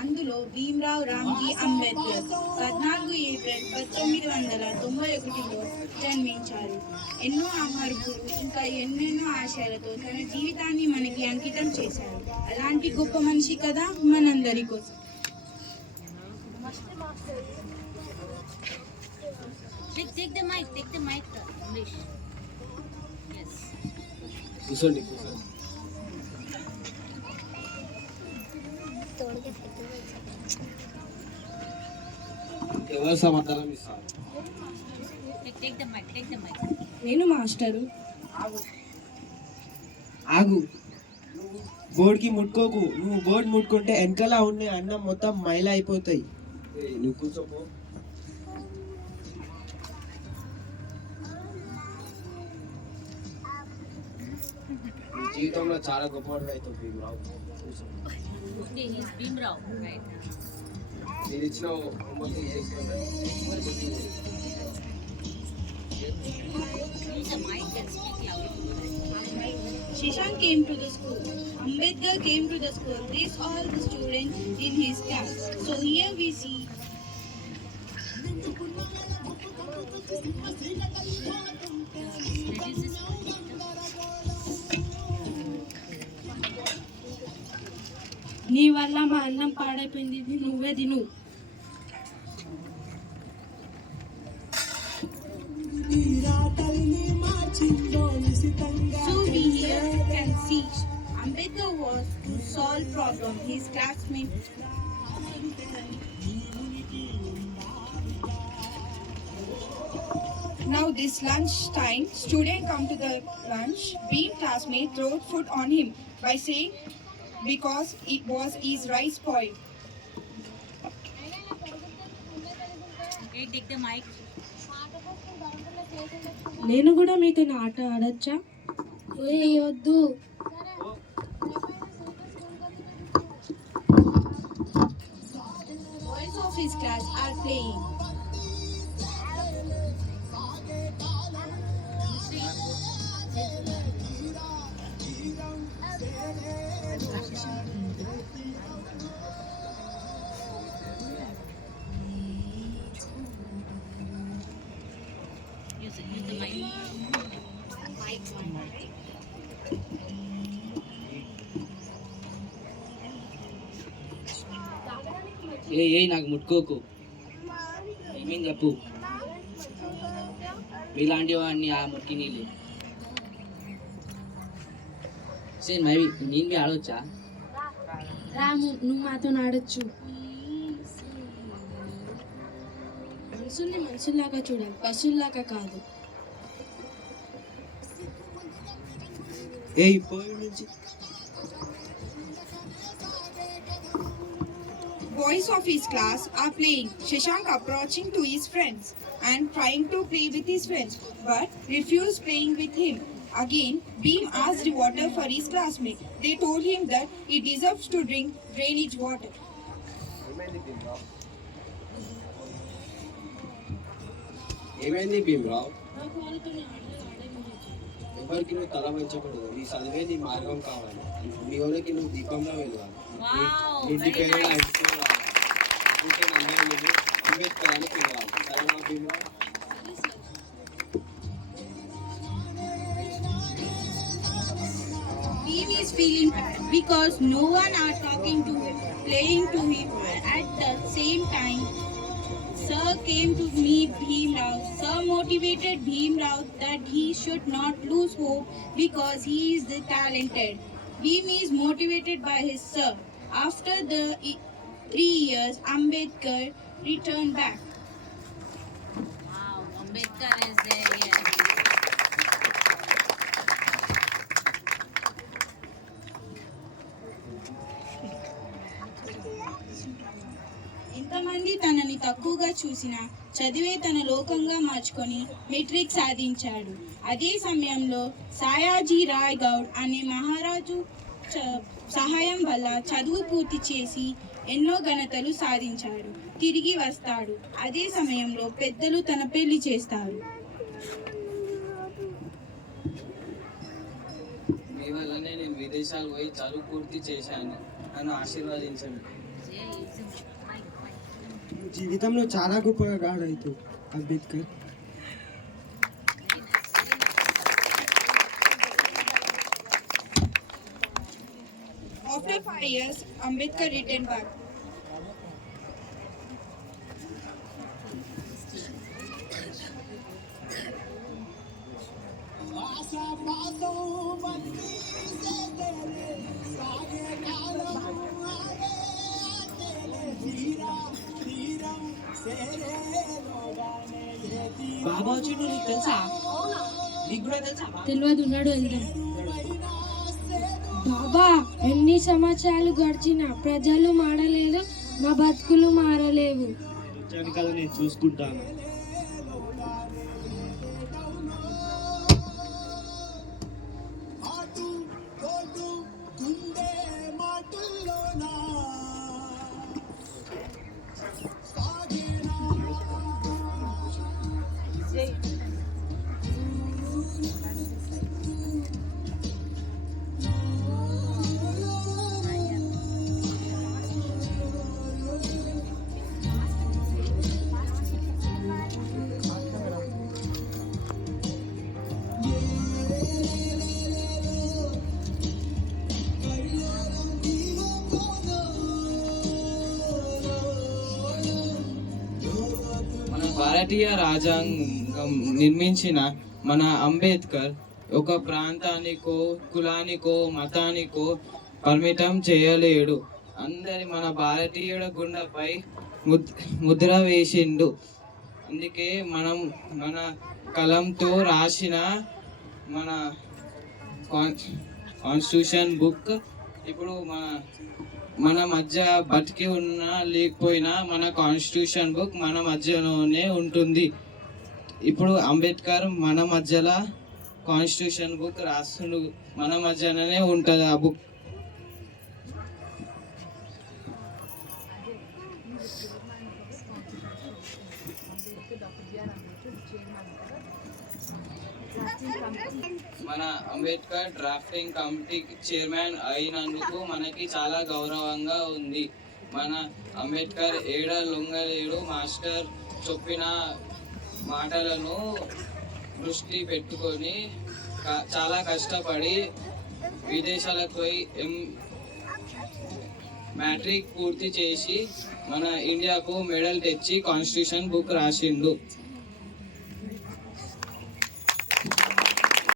అందులో భీమ్రావ్ రామ్జీ అంబేద్కర్ 14 ఏప్రిల్ 1991లో జన్మించారు. ఎన్నో అమరుపులు ఇంకా ఎన్నెన్నో ఆశయాలతో తన జీవితాన్ని మనకి అంకితం చేశారు. అలాంటి గొప్ప మనిషి కదా మనందరి కోసం. Take the mic, English. Yes. కూర్చోండి. ఎవరు సమాధానం ఇస్తారు? Take the mic. నేను మాస్టరు. ఆగు, బోర్డుకి ముట్టుకోకు. నువ్వు బోర్డు ముట్టుకుంటే వెనకలా ఉన్న అన్నం మొత్తం మైల అయిపోతాయి. నువ్వు కూర్చోపో. జీవితంలో చాలా గొప్పవాడు అవుతావు Bhimarao. Okay, he's Bhimrao, right? నేను ఇచ్చిన homework Use the mic and speak loudly. Shashank came to the school. Ambedkar came to the school. These all the students in his class. So here we see Reduce this. నీ వల్ల మా అన్నం పాడైపోయింది, నువ్వే తిను. So we here can see Ambedkar was to solve problem. His classmate now this lunch time, student come to the lunch. Beam classmate throw food on him by saying because it was his rice spoiled. Okay, take the mic. నేను కూడా మీతో ఆట ఆడచ్చా? వద్దు. Boys of his class are playing. Use the mic. ఏ నాకు ముట్టుకోకు. ఏమేం చెప్పు. మీలాంటి వాడిని ఆ ముట్టి నీళ్ళు సరే మరి నేను ఆడవచ్చా? రాము, నువ్వు మాతో ఆడొచ్చు. మనుషుల్ని మనుషుల్లాగా చూడాలి, పశువుల్లాగా కాదు. Boys of his class are playing. Shashank approaching to his friends and trying to play with his friends, but refused playing with him. Again, Beam asked water for his classmate. They told him that he deserves to drink drainage water. ఏమైంది భీమరావు? ఎవరికి నువ్వు తల వంచకూడదు. నీ చదివే నీ మార్గం కావాలి. మీ వాళ్ళకి నువ్వు దీపంలో వెళ్ళాలి. ఇంటి పేరు అంబేద్కర్ అని పిలవాలి. సరేనా Bhimarao? Beam is feeling bad because no one are talking to him, playing to him. At the same time, Sir came to meet Bhimrao. Sir motivated Bhimrao that he should not lose hope because he is the talented. Beam is motivated by his sir. After the 3 years, Ambedkar returned back. Wow, Ambedkar is there. Yes. ఎంతమంది తనని తక్కువగా చూసినా చదివే తన లోకంగా మార్చుకొని metric సాధించాడు. అదే సమయంలో సాయాజీ రాయ్ గౌడ్ అనే మహారాజు సహాయం వల్ల చదువు పూర్తి చేసి ఎన్నో ఘనతలు సాధించాడు. తిరిగి వస్తాడు. అదే సమయంలో పెద్దలు తన పెళ్లి చేస్తారు. మీ వల్లనే నేను విదేశాలు పోయి చదువు పూర్తి చేశాను. నన్ను ఆశీర్వదించండి. Yes. జీవితంలో చాలా గొప్పగా గాడవుతావు Ambedkar. After 5 years, Ambedkar returned back. బాబా వచ్చిండు, నీకు తెలుసా? నీకు కూడా తెలుసా? తెలియదు, ఉన్నాడు, వెళ్దాం. బాబా, ఎన్ని సంవత్సరాలు గడిచినా ప్రజలు మారలేదు, మా బతుకులు మారలేవు. వచ్చాను కదా, నేను చూసుకుంటాను. భారతీయ రాజ్యాంగం నిర్మించిన మన అంబేద్కర్ ఒక ప్రాంతానికో కులానికో మతానికో పరిమితం చేయలేడు. అందరి మన భారతీయుల గుండెపై ముద్ర వేసిండు. అందుకే మనం మన కలంతో రాసిన మన కాన్స్టిట్యూషన్ బుక్ ఇప్పుడు మన మధ్య బతికి ఉన్నా లేకపోయినా మన కాన్స్టిట్యూషన్ బుక్ మన మధ్యలోనే ఉంటుంది. ఇప్పుడు అంబేద్కర్ మన మధ్యలో కాన్స్టిట్యూషన్ బుక్ రాస్తుండు, మన మధ్యలోనే ఉంటుంది ఆ బుక్. మన అంబేద్కర్ డ్రాఫ్టింగ్ కమిటీ చైర్మన్ అయినందుకు మనకి చాలా గౌరవంగా ఉంది. మన అంబేద్కర్ ఏడ లొంగలేడు, మాస్టర్ చెప్పిన మాటలను దృష్టి పెట్టుకొని చాలా కష్టపడి విదేశాలకు పోయి మ్యాట్రిక్ పూర్తి చేసి మన ఇండియాకు మెడల్ తెచ్చి కాన్స్టిట్యూషన్ బుక్ రాసిండు.